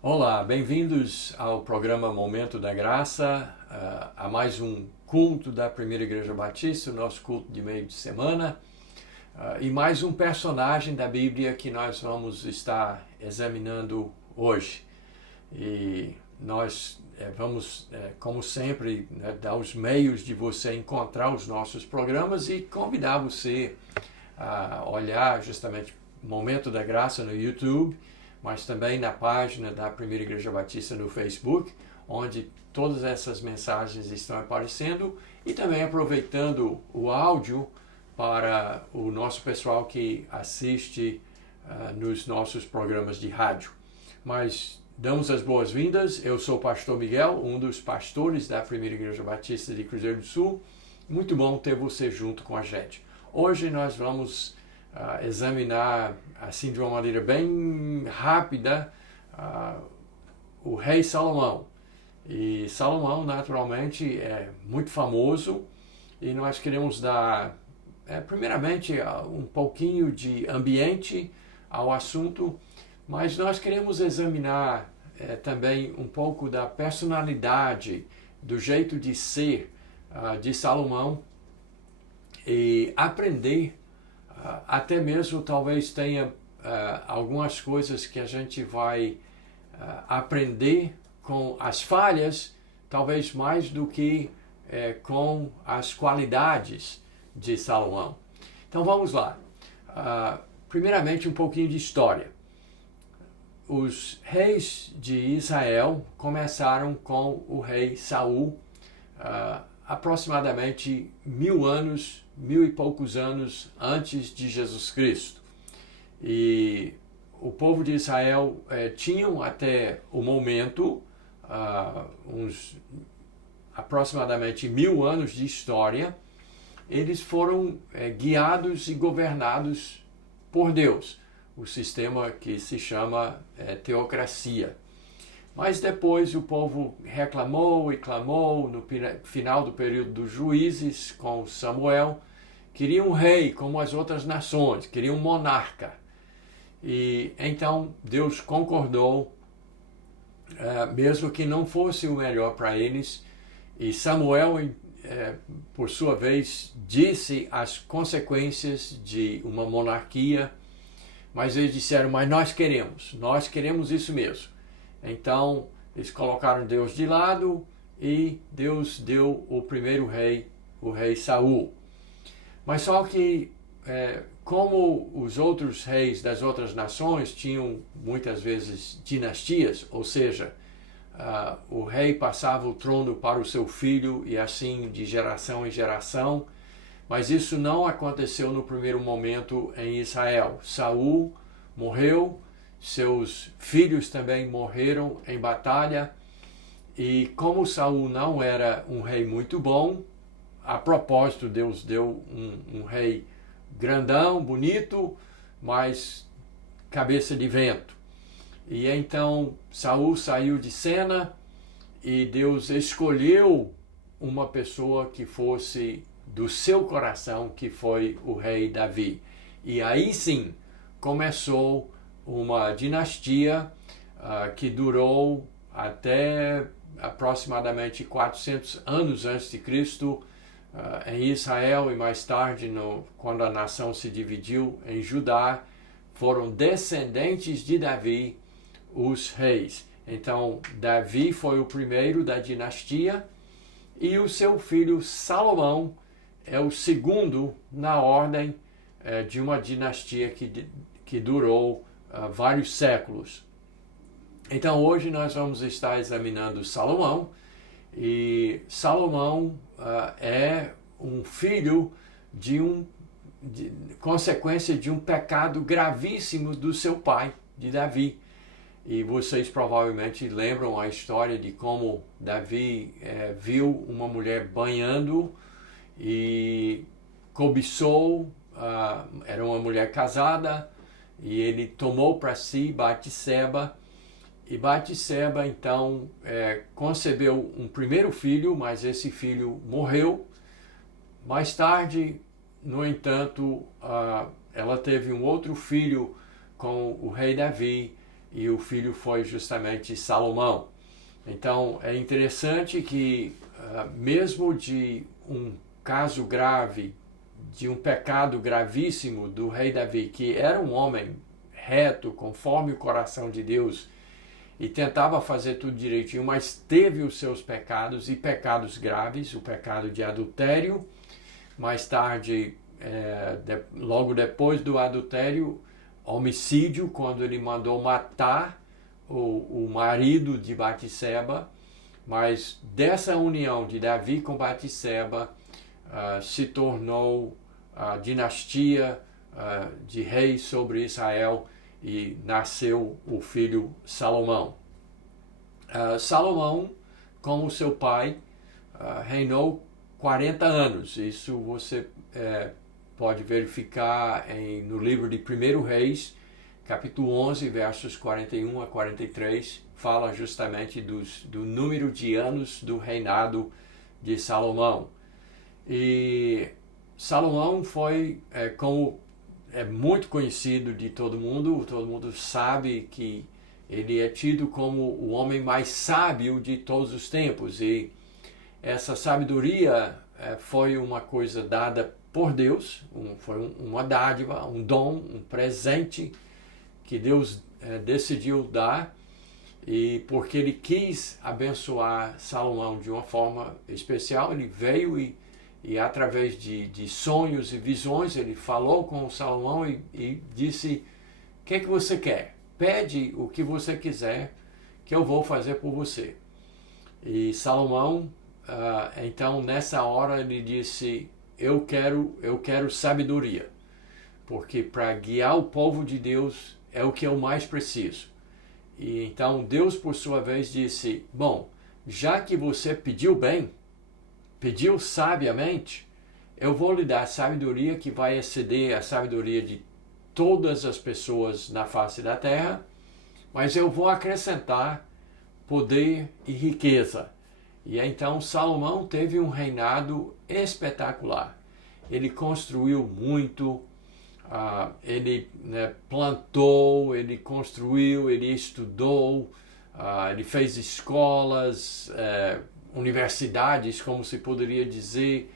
Olá, bem-vindos ao programa Momento da Graça, a mais um culto da Primeira Igreja Batista, o nosso culto de meio de semana, e mais um personagem da Bíblia que nós vamos estar examinando hoje. E nós vamos, como sempre, dar os meios de você encontrar os nossos programas e convidar você a olhar justamente Momento da Graça no YouTube, mas também na página da Primeira Igreja Batista no Facebook, onde todas essas mensagens estão aparecendo, e também aproveitando o áudio para o nosso pessoal que assiste nos nossos programas de rádio. Mas damos as boas-vindas. Eu sou o pastor Miguel, um dos pastores da Primeira Igreja Batista de Cruzeiro do Sul. Muito bom ter você junto com a gente. Hoje nós vamos examinar, assim de uma maneira bem rápida, o rei Salomão. E Salomão, naturalmente, é muito famoso e nós queremos dar, primeiramente, um pouquinho de ambiente ao assunto, mas nós queremos examinar também um pouco da personalidade, do jeito de ser de Salomão e aprender. Até mesmo talvez tenha algumas coisas que a gente vai aprender com as falhas, talvez mais do que com as qualidades de Salomão. Então vamos lá. Primeiramente um pouquinho de história. Os reis de Israel começaram com o rei Saul, aproximadamente 1000 e poucos anos antes de Jesus Cristo. E o povo de Israel tinham até o momento uns aproximadamente 1000 anos de história. Eles foram guiados e governados por Deus, o sistema que se chama teocracia. Mas depois o povo reclamou e clamou no final do período dos juízes com Samuel. Queria um rei como as outras nações, queria um monarca. E então Deus concordou, mesmo que não fosse o melhor para eles. E Samuel, por sua vez, disse as consequências de uma monarquia. Mas eles disseram, mas nós queremos isso mesmo. Então, eles colocaram Deus de lado e Deus deu o primeiro rei, o rei Saul. Mas só que, como os outros reis das outras nações tinham muitas vezes dinastias, ou seja, o rei passava o trono para o seu filho e assim de geração em geração, mas isso não aconteceu no primeiro momento em Israel. Saul morreu, seus filhos também morreram em batalha, e como Saul não era um rei muito bom, a propósito Deus deu um rei grandão, bonito, mas cabeça de vento. E então Saul saiu de cena e Deus escolheu uma pessoa que fosse do seu coração, que foi o rei Davi. E aí sim começou uma dinastia que durou até aproximadamente 400 anos antes de Cristo em Israel, e mais tarde, quando a nação se dividiu em Judá, foram descendentes de Davi os reis. Então Davi foi o primeiro da dinastia e o seu filho Salomão é o segundo na ordem de uma dinastia que durou vários séculos. Então hoje nós vamos estar examinando Salomão, e Salomão é um filho de consequência de um pecado gravíssimo do seu pai, de Davi. E vocês provavelmente lembram a história de como Davi viu uma mulher banhando e cobiçou, era uma mulher casada, e ele tomou para si Batseba, E Batseba, então, concebeu um primeiro filho, mas esse filho morreu. Mais tarde, no entanto, ela teve um outro filho com o rei Davi, e o filho foi justamente Salomão. Então, é interessante que, mesmo de um caso grave, de um pecado gravíssimo do rei Davi, que era um homem reto, conforme o coração de Deus, e tentava fazer tudo direitinho, mas teve os seus pecados, e pecados graves, o pecado de adultério. Mais tarde, logo depois do adultério, homicídio, quando ele mandou matar o marido de Batseba. Mas dessa união de Davi com Batseba se tornou a dinastia de reis sobre Israel, e nasceu o filho Salomão. Salomão, como seu pai, reinou 40 anos. Isso você pode verificar no livro de 1 Reis, capítulo 11, versos 41 a 43, fala justamente do número de anos do reinado de Salomão. E Salomão foi, como é muito conhecido de todo mundo sabe que ele é tido como o homem mais sábio de todos os tempos, e essa sabedoria foi uma coisa dada por Deus, foi uma dádiva, um dom, um presente que Deus decidiu dar, e porque ele quis abençoar Salomão de uma forma especial, ele veio e através de sonhos e visões, ele falou com Salomão e disse: o que você quer? Pede o que você quiser, que eu vou fazer por você. E Salomão, então nessa hora ele disse: eu quero sabedoria, porque para guiar o povo de Deus é o que eu mais preciso. E então Deus, por sua vez, disse: bom, já que você pediu bem, pediu sabiamente, eu vou lhe dar sabedoria que vai exceder a sabedoria de todas as pessoas na face da terra, mas eu vou acrescentar poder e riqueza. E então Salomão teve um reinado espetacular. Ele construiu muito, ele plantou, ele construiu, ele estudou, ele fez escolas, universidades, como se poderia dizer,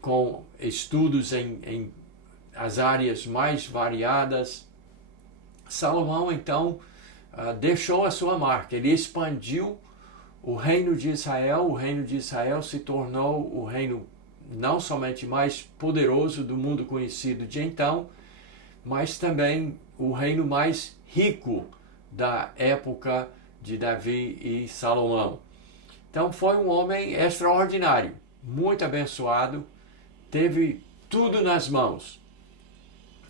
com estudos em as áreas mais variadas. Salomão, então, deixou a sua marca, ele expandiu o reino de Israel se tornou o reino não somente mais poderoso do mundo conhecido de então, mas também o reino mais rico da época de Davi e Salomão. Então foi um homem extraordinário, muito abençoado, teve tudo nas mãos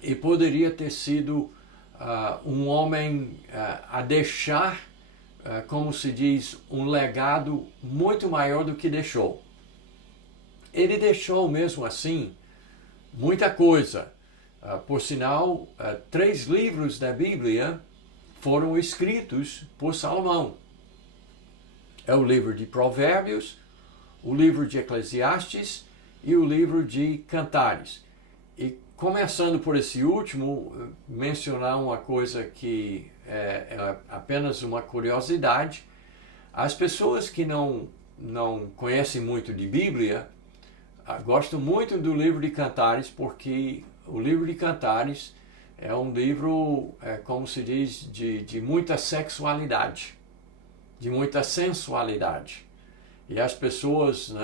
e poderia ter sido um homem a deixar, como se diz, um legado muito maior do que deixou. Ele deixou mesmo assim muita coisa. Por sinal, 3 livros da Bíblia foram escritos por Salomão. É o livro de Provérbios, o livro de Eclesiastes e o livro de Cantares. E começando por esse último, mencionar uma coisa que é apenas uma curiosidade. As pessoas que não conhecem muito de Bíblia gostam muito do livro de Cantares, porque o livro de Cantares é um livro, como se diz, de muita sexualidade, de muita sensualidade. E as pessoas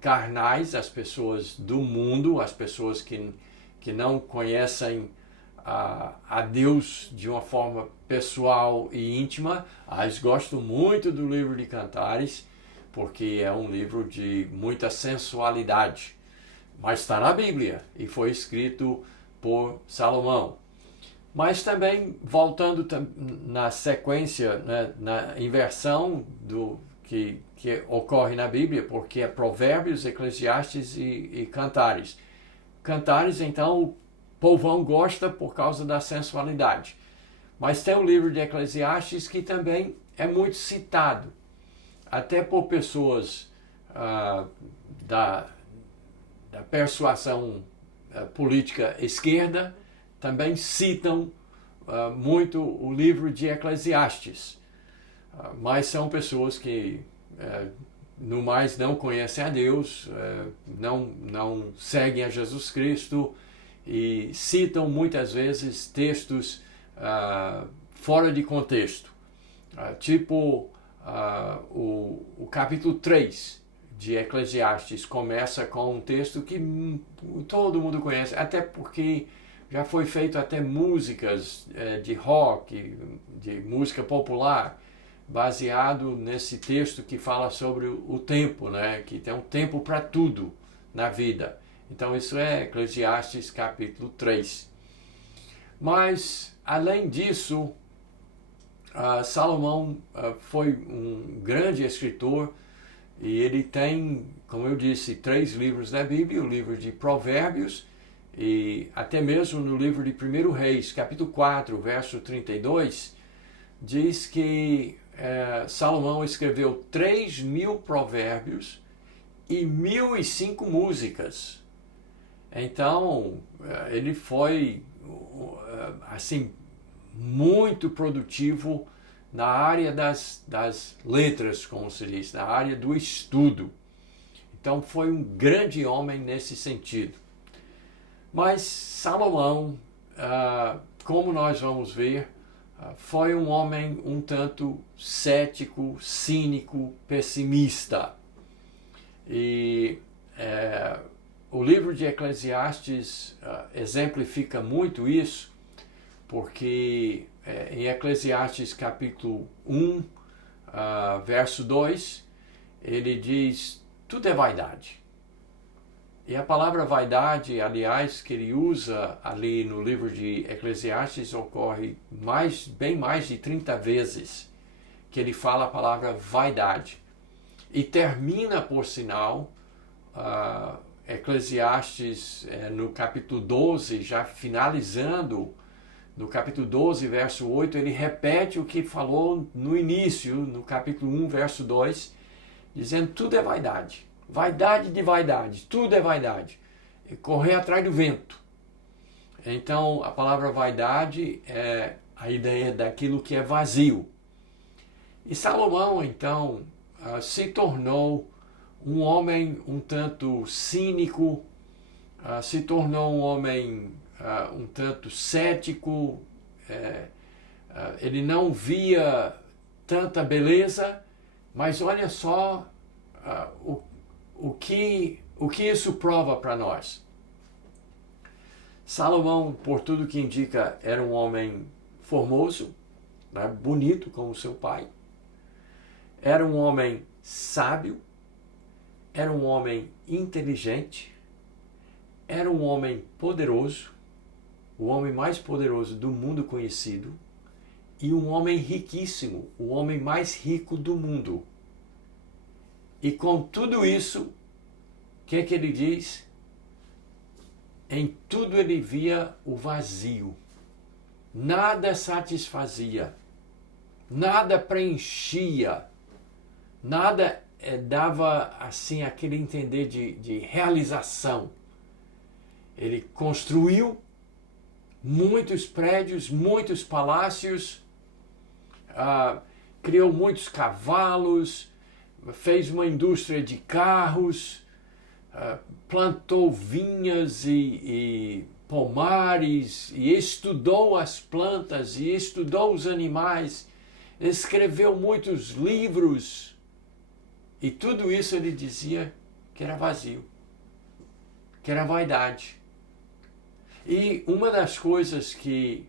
carnais, as pessoas do mundo, as pessoas que não conhecem a Deus de uma forma pessoal e íntima, elas gostam muito do livro de Cantares, porque é um livro de muita sensualidade. Mas está na Bíblia e foi escrito por Salomão. Mas também, voltando na sequência, na inversão do que ocorre na Bíblia, porque é Provérbios, Eclesiastes e Cantares. Cantares, então, o povão gosta por causa da sensualidade. Mas tem o livro de Eclesiastes que também é muito citado, até por pessoas da persuasão política esquerda, também citam muito o livro de Eclesiastes. Mas são pessoas que no mais não conhecem a Deus, não seguem a Jesus Cristo e citam muitas vezes textos fora de contexto. Tipo o capítulo 3 de Eclesiastes começa com um texto que todo mundo conhece, até porque já foi feito até músicas de rock, de música popular, baseado nesse texto que fala sobre o tempo, né? Que tem um tempo para tudo na vida. Então isso é Eclesiastes capítulo 3. Mas, além disso, Salomão foi um grande escritor e ele tem, como eu disse, 3 livros da Bíblia, o livro de Provérbios e até mesmo no livro de 1 Reis, capítulo 4, verso 32, diz que Salomão escreveu 3.000 provérbios e 1.005 músicas. Então, ele foi assim muito produtivo na área das letras, como se diz, na área do estudo. Então foi um grande homem nesse sentido. Mas Salomão, como nós vamos ver, foi um homem um tanto cético, cínico, pessimista. E o livro de Eclesiastes exemplifica muito isso, porque em Eclesiastes capítulo 1, verso 2, ele diz, tudo é vaidade. E a palavra vaidade, aliás, que ele usa ali no livro de Eclesiastes, ocorre bem mais de 30 vezes que ele fala a palavra vaidade. E termina, por sinal, Eclesiastes no capítulo 12, já finalizando, no capítulo 12, verso 8, ele repete o que falou no início, no capítulo 1, verso 2, dizendo tudo é vaidade. Vaidade de vaidade, tudo é vaidade. E correr atrás do vento. Então, a palavra vaidade é a ideia daquilo que é vazio. E Salomão, então, se tornou um homem um tanto cínico, se tornou um homem um tanto cético, ele não via tanta beleza, mas olha só o que isso prova para nós. Salomão, por tudo que indica, era um homem formoso, né, bonito como seu pai, era um homem sábio, era um homem inteligente, era um homem poderoso, o homem mais poderoso do mundo conhecido, e um homem riquíssimo, o homem mais rico do mundo. E com tudo isso, o que é que ele diz? Em tudo ele via o vazio. Nada satisfazia, nada preenchia, nada dava assim aquele entender de realização. Ele construiu muitos prédios, muitos palácios, criou muitos cavalos, fez uma indústria de carros, plantou vinhas e pomares, e estudou as plantas, e estudou os animais, escreveu muitos livros, e tudo isso ele dizia que era vazio, que era vaidade. E uma das coisas que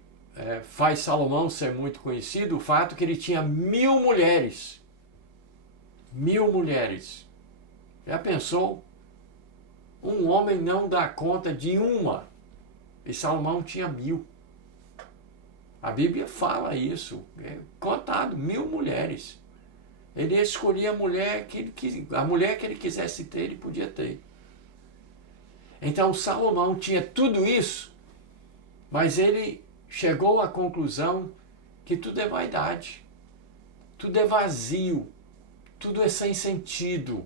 faz Salomão ser muito conhecido, o fato que ele tinha 1.000 mulheres. 1.000 mulheres. Já pensou? Um homem não dá conta de uma. E Salomão tinha 1.000. A Bíblia fala isso. É contado, 1.000 mulheres. Ele escolhia a mulher que ele quisesse ter, ele podia ter. Então Salomão tinha tudo isso, mas ele chegou à conclusão que tudo é vaidade, tudo é vazio, tudo é sem sentido,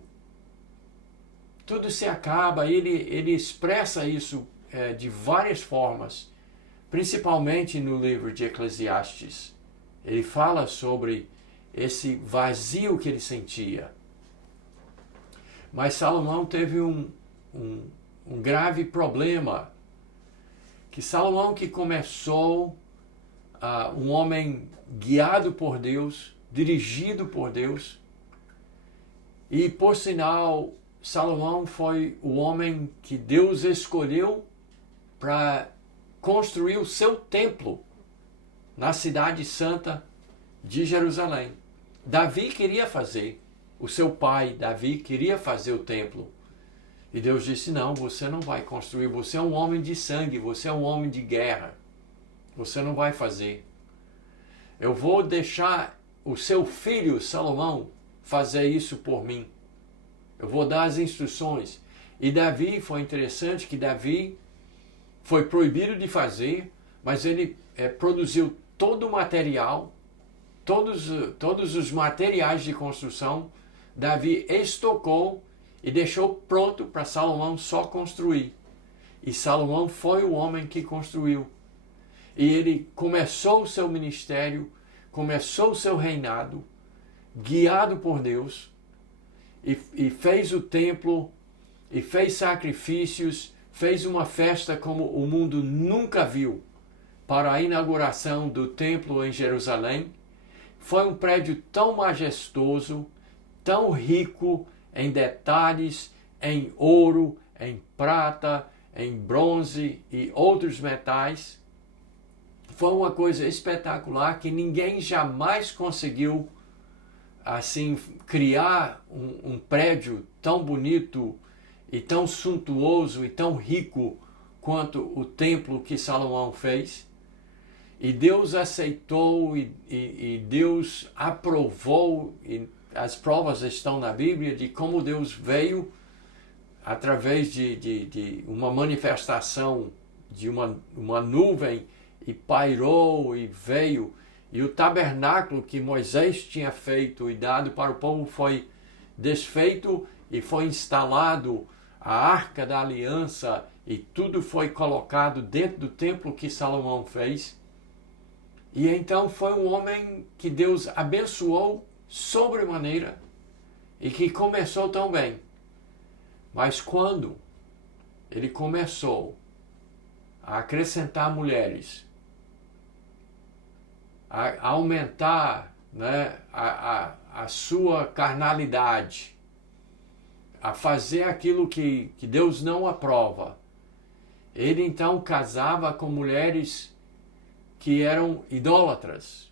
tudo se acaba. Ele expressa isso de várias formas, principalmente no livro de Eclesiastes. Ele fala sobre esse vazio que ele sentia. Mas Salomão teve um grave problema, que Salomão, que começou um homem guiado por Deus, dirigido por Deus, e por sinal, Salomão foi o homem que Deus escolheu para construir o seu templo na cidade santa de Jerusalém. Davi queria fazer, o seu pai Davi queria fazer o templo. E Deus disse: não, você não vai construir, você é um homem de sangue, você é um homem de guerra, você não vai fazer. Eu vou deixar o seu filho Salomão fazer isso por mim. Eu vou dar as instruções. E Davi, foi interessante que Davi foi proibido de fazer, mas ele produziu todo o material, todos os materiais de construção. Davi estocou e deixou pronto para Salomão só construir. E Salomão foi o homem que construiu. E ele começou o seu ministério, começou o seu reinado, guiado por Deus, e fez o templo, e fez sacrifícios, fez uma festa como o mundo nunca viu para a inauguração do templo em Jerusalém. Foi um prédio tão majestoso, tão rico em detalhes, em ouro, em prata, em bronze e outros metais. Foi uma coisa espetacular que ninguém jamais conseguiu assim criar um prédio tão bonito e tão suntuoso e tão rico quanto o templo que Salomão fez. E Deus aceitou e Deus aprovou, e as provas estão na Bíblia de como Deus veio através de uma manifestação de uma nuvem e pairou e veio. E o tabernáculo que Moisés tinha feito e dado para o povo foi desfeito e foi instalado a Arca da Aliança e tudo foi colocado dentro do templo que Salomão fez. E então foi um homem que Deus abençoou sobremaneira e que começou tão bem. Mas quando ele começou a acrescentar mulheres, a aumentar, né, a sua carnalidade, a fazer aquilo que Deus não aprova, ele então casava com mulheres que eram idólatras.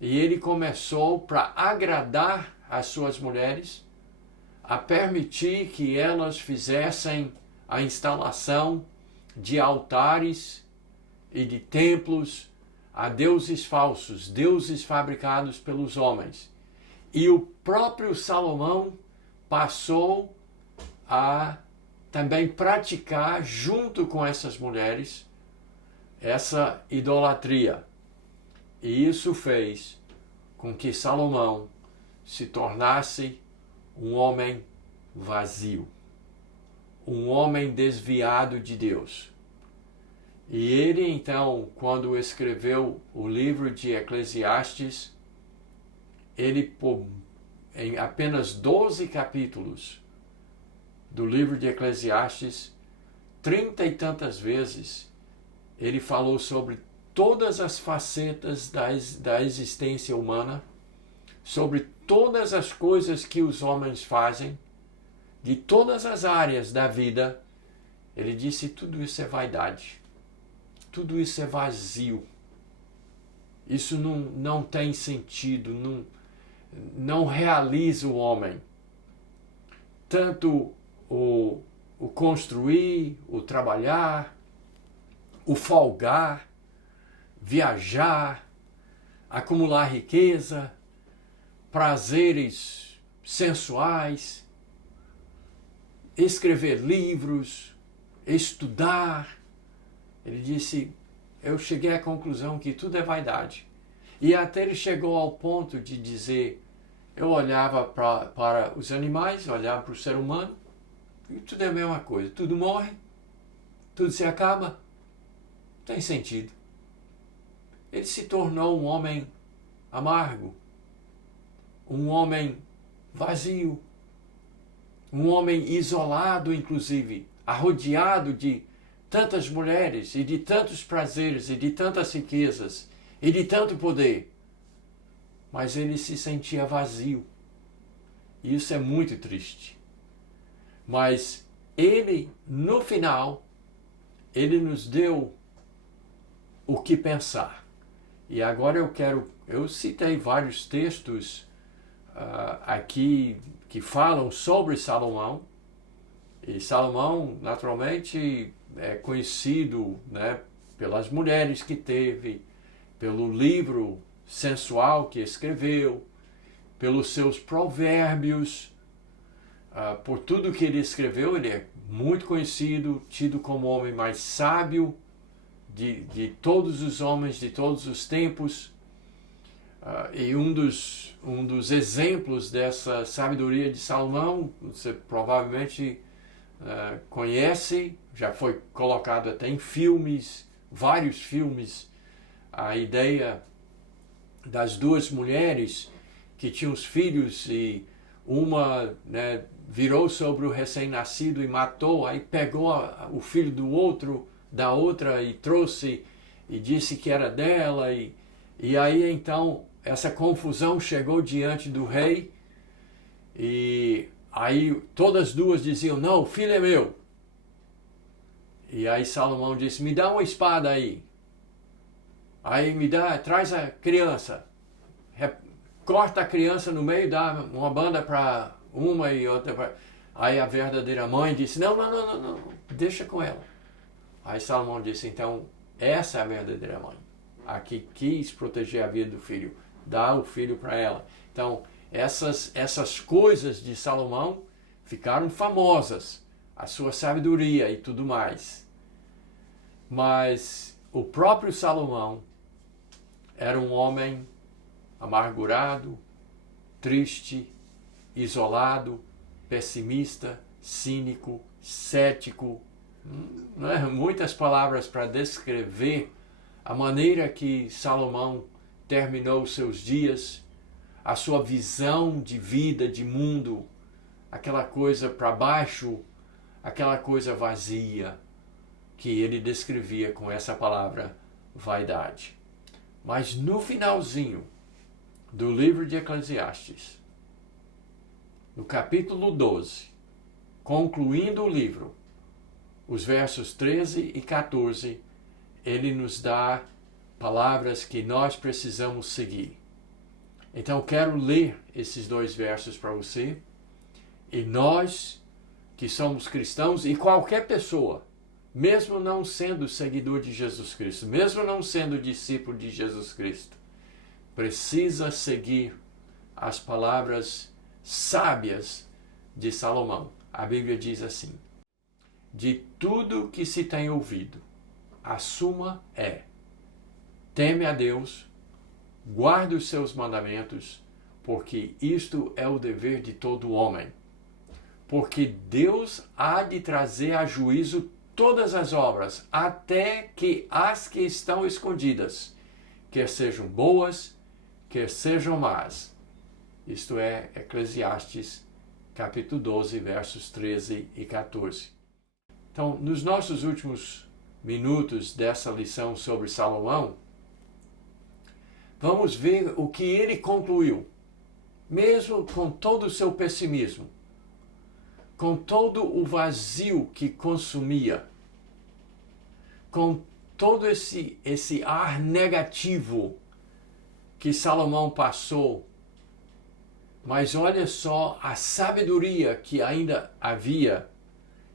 E ele começou, para agradar as suas mulheres, a permitir que elas fizessem a instalação de altares e de templos a deuses falsos, deuses fabricados pelos homens. E o próprio Salomão passou a também praticar, junto com essas mulheres, essa idolatria. E isso fez com que Salomão se tornasse um homem vazio, um homem desviado de Deus. E ele então, quando escreveu o livro de Eclesiastes, ele, em apenas 12 capítulos do livro de Eclesiastes, 30 e tantas vezes, ele falou sobre todas as facetas da existência humana, sobre todas as coisas que os homens fazem, de todas as áreas da vida. Ele disse: tudo isso é vaidade, tudo isso é vazio, isso não tem sentido, não realiza o homem. Tanto o construir, o trabalhar, o folgar, viajar, acumular riqueza, prazeres sensuais, escrever livros, estudar. Ele disse: eu cheguei à conclusão que tudo é vaidade. E até ele chegou ao ponto de dizer, eu olhava para os animais, olhava para o ser humano, e tudo é a mesma coisa. Tudo morre, tudo se acaba, não tem sentido. Ele se tornou um homem amargo, um homem vazio, um homem isolado, inclusive, arrodeado de tantas mulheres e de tantos prazeres e de tantas riquezas e de tanto poder. Mas ele se sentia vazio. E isso é muito triste. Mas ele, no final, ele nos deu o que pensar. E agora eu citei vários textos aqui que falam sobre Salomão. E Salomão, naturalmente, é conhecido, né, pelas mulheres que teve, pelo livro sensual que escreveu, pelos seus provérbios, por tudo que ele escreveu. Ele é muito conhecido, tido como o homem mais sábio de todos os homens, de todos os tempos. E um dos exemplos dessa sabedoria de Salomão, você provavelmente conhece, já foi colocado até em filmes, vários filmes, a ideia das duas mulheres que tinham os filhos e uma, né, virou sobre o recém-nascido e matou, aí pegou o filho da outra e trouxe e disse que era dela, e aí então essa confusão chegou diante do rei, e aí todas duas diziam, não, o filho é meu. E aí Salomão disse, me dá uma espada aí. Aí traz a criança. Corta a criança no meio, dá uma banda para uma e outra para... Aí a verdadeira mãe disse, não, deixa com ela. Aí Salomão disse, então, essa é a verdadeira mãe. A que quis proteger a vida do filho. Dá o filho para ela. Então, essas coisas de Salomão ficaram famosas. A sua sabedoria e tudo mais. Mas o próprio Salomão era um homem amargurado, triste, isolado, pessimista, cínico, cético. Muitas palavras para descrever a maneira que Salomão terminou os seus dias, a sua visão de vida, de mundo, aquela coisa para baixo, aquela coisa vazia que ele descrevia com essa palavra vaidade. Mas no finalzinho do livro de Eclesiastes, no capítulo 12, concluindo o livro, os versos 13 e 14, ele nos dá palavras que nós precisamos seguir. Então quero ler esses dois versos para você, e nós que somos cristãos, e qualquer pessoa, mesmo não sendo seguidor de Jesus Cristo, mesmo não sendo discípulo de Jesus Cristo, precisa seguir as palavras sábias de Salomão. A Bíblia diz assim, de tudo que se tem ouvido, a suma é, teme a Deus, guarde os seus mandamentos, porque isto é o dever de todo homem. Porque Deus há de trazer a juízo todas as obras, até que as que estão escondidas, quer sejam boas, quer sejam más. Isto é Eclesiastes, capítulo 12, versos 13 e 14. Então, nos nossos últimos minutos dessa lição sobre Salomão, vamos ver o que ele concluiu, mesmo com todo o seu pessimismo, com todo o vazio que consumia, com todo esse ar negativo que Salomão passou. Mas olha só a sabedoria que ainda havia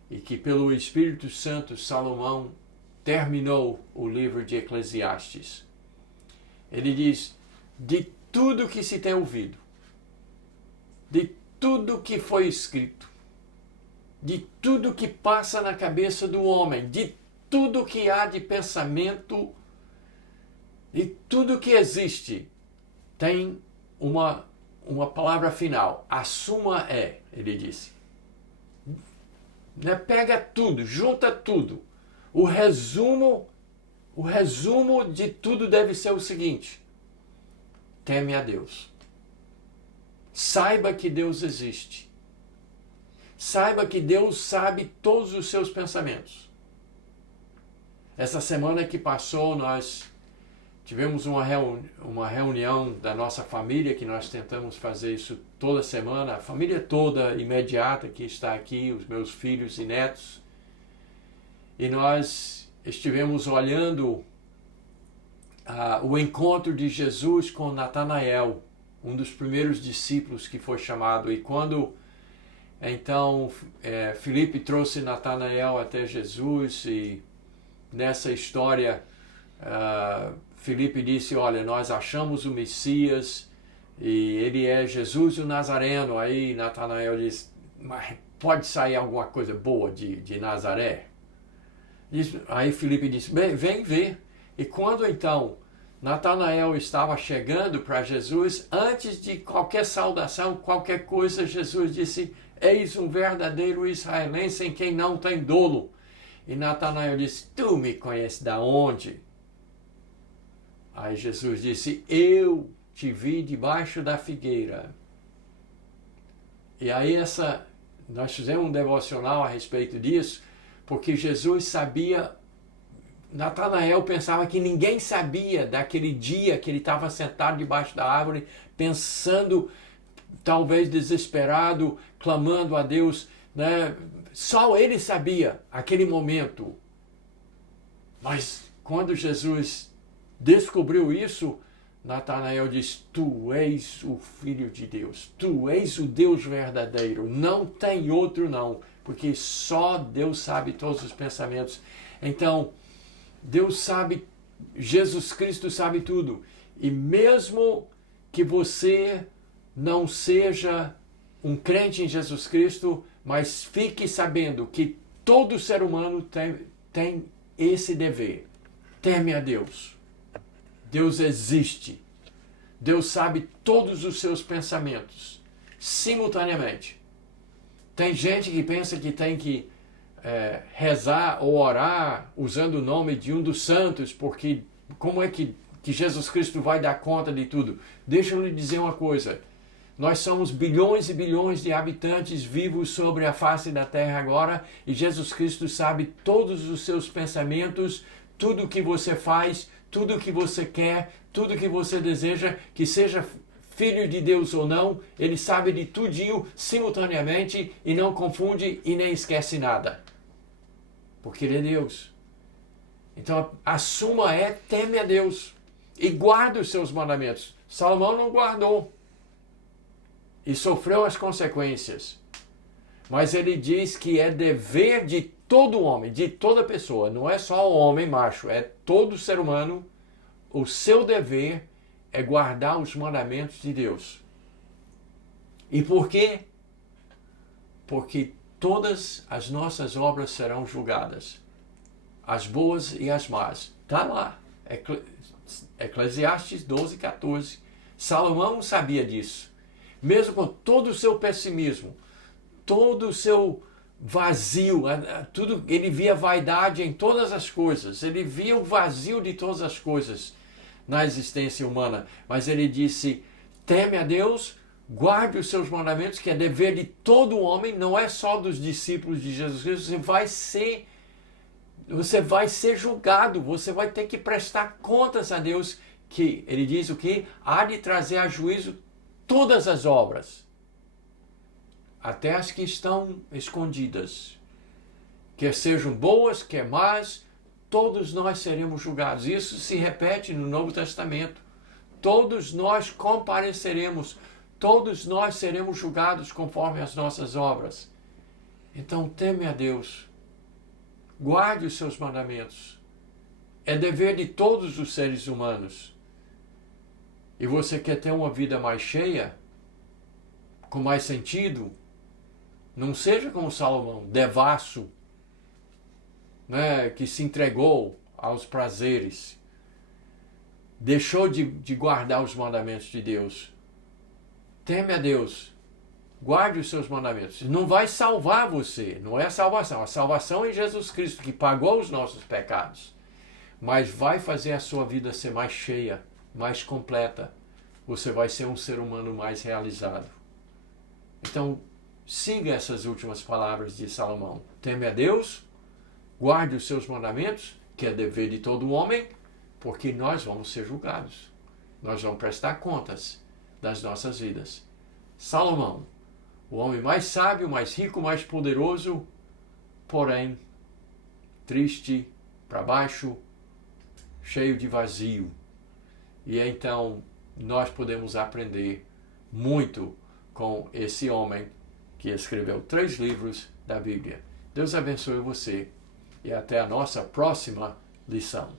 e que pelo Espírito Santo Salomão terminou o livro de Eclesiastes. Ele diz, de tudo que se tem ouvido, de tudo que foi escrito, de tudo que passa na cabeça do homem, de tudo que há de pensamento E tudo que existe tem uma palavra final. A suma é, ele disse. Né? Pega tudo, junta tudo. O resumo de tudo deve ser o seguinte: teme a Deus. Saiba que Deus existe. Saiba que Deus sabe todos os seus pensamentos. Essa semana que passou, nós tivemos uma reunião da nossa família, que nós tentamos fazer isso toda semana, a família toda imediata que está aqui, os meus filhos e netos. E nós estivemos olhando o encontro de Jesus com Natanael, um dos primeiros discípulos que foi chamado. E quando então Filipe trouxe Natanael até Jesus, e nessa história Filipe disse: olha, nós achamos o Messias e ele é Jesus o Nazareno. Aí Natanael disse: mas pode sair alguma coisa boa de Nazaré? Aí Filipe disse: vem ver. E quando então Natanael estava chegando para Jesus, antes de qualquer saudação, qualquer coisa, Jesus disse: eis um verdadeiro israelense em quem não tem dolo. E Natanael disse: tu me conheces da onde? Aí Jesus disse: eu te vi debaixo da figueira. E aí nós fizemos um devocional a respeito disso, porque Jesus sabia. Natanael pensava que ninguém sabia daquele dia que ele estava sentado debaixo da árvore, pensando, talvez desesperado, clamando a Deus, né? Só ele sabia aquele momento. Mas quando Jesus descobriu isso, Natanael diz: tu és o Filho de Deus, tu és o Deus verdadeiro, não tem outro não, porque só Deus sabe todos os pensamentos. Então, Deus sabe, Jesus Cristo sabe tudo. E mesmo que você não seja um crente em Jesus Cristo, mas fique sabendo que todo ser humano tem esse dever. Teme a Deus. Deus existe. Deus sabe todos os seus pensamentos, simultaneamente. Tem gente que pensa que tem que rezar ou orar usando o nome de um dos santos, porque como é que Jesus Cristo vai dar conta de tudo? Deixa eu lhe dizer uma coisa. Nós somos bilhões e bilhões de habitantes vivos sobre a face da terra agora, e Jesus Cristo sabe todos os seus pensamentos, tudo o que você faz, tudo o que você quer, tudo o que você deseja, que seja filho de Deus ou não, ele sabe de tudinho simultaneamente e não confunde e nem esquece nada. Porque ele é Deus. Então a suma é: teme a Deus e guarda os seus mandamentos. Salomão não guardou e sofreu as consequências. Mas ele diz que é dever de todo homem, de toda pessoa, não é só o homem macho, é todo ser humano, o seu dever é guardar os mandamentos de Deus. E por quê? Porque todas as nossas obras serão julgadas, as boas e as más. Está lá, Eclesiastes 12:14. Salomão sabia disso. Mesmo com todo o seu pessimismo, todo o seu vazio, tudo, ele via vaidade em todas as coisas, ele via o vazio de todas as coisas na existência humana, mas ele disse: teme a Deus, guarde os seus mandamentos, que é dever de todo homem, não é só dos discípulos de Jesus Cristo. Você vai ser julgado, você vai ter que prestar contas a Deus, que ele diz o quê? Há de trazer a juízo todas as obras, até as que estão escondidas, quer sejam boas, quer más, todos nós seremos julgados. Isso se repete no Novo Testamento. Todos nós compareceremos, todos nós seremos julgados conforme as nossas obras. Então teme a Deus, guarde os seus mandamentos. É dever de todos os seres humanos. E você quer ter uma vida mais cheia, com mais sentido? Não seja como Salomão, devasso, né, que se entregou aos prazeres. deixou de guardar os mandamentos de Deus. Teme a Deus. Guarde os seus mandamentos. Não vai salvar você. Não é a salvação. A salvação é Jesus Cristo, que pagou os nossos pecados. Mas vai fazer a sua vida ser mais cheia, mais completa. Você vai ser um ser humano mais realizado. Então, siga essas últimas palavras de Salomão. Teme a Deus, guarde os seus mandamentos, que é dever de todo homem, porque nós vamos ser julgados. Nós vamos prestar contas das nossas vidas. Salomão, o homem mais sábio, mais rico, mais poderoso, porém triste, para baixo, cheio de vazio. E então nós podemos aprender muito com esse homem que escreveu 3 livros da Bíblia. Deus abençoe você e até a nossa próxima lição.